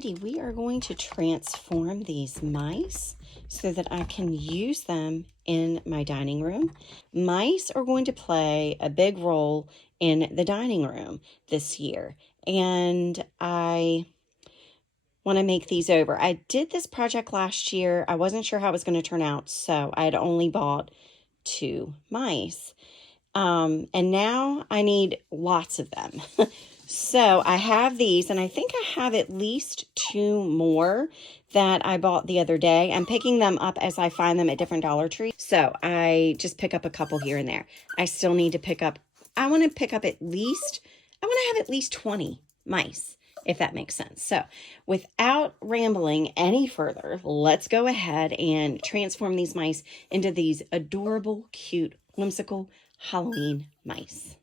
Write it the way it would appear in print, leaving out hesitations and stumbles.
Alrighty, we are going to transform these mice so that I can use them in my dining room. Mice are going to play a big role in the dining room this year, and I want to make these over. I did this project last year. I wasn't sure how it was going to turn out, so I had only bought 2 mice. And now I need lots of them. So I have these, and I think I have at least 2 more that I bought the other day. I'm picking them up as I find them at different Dollar Trees. So I just pick up a couple here and there. I still need to pick up, I want to have at least 20 mice, if that makes sense. So without rambling any further, let's go ahead and transform these mice into these adorable, cute, whimsical Halloween mice.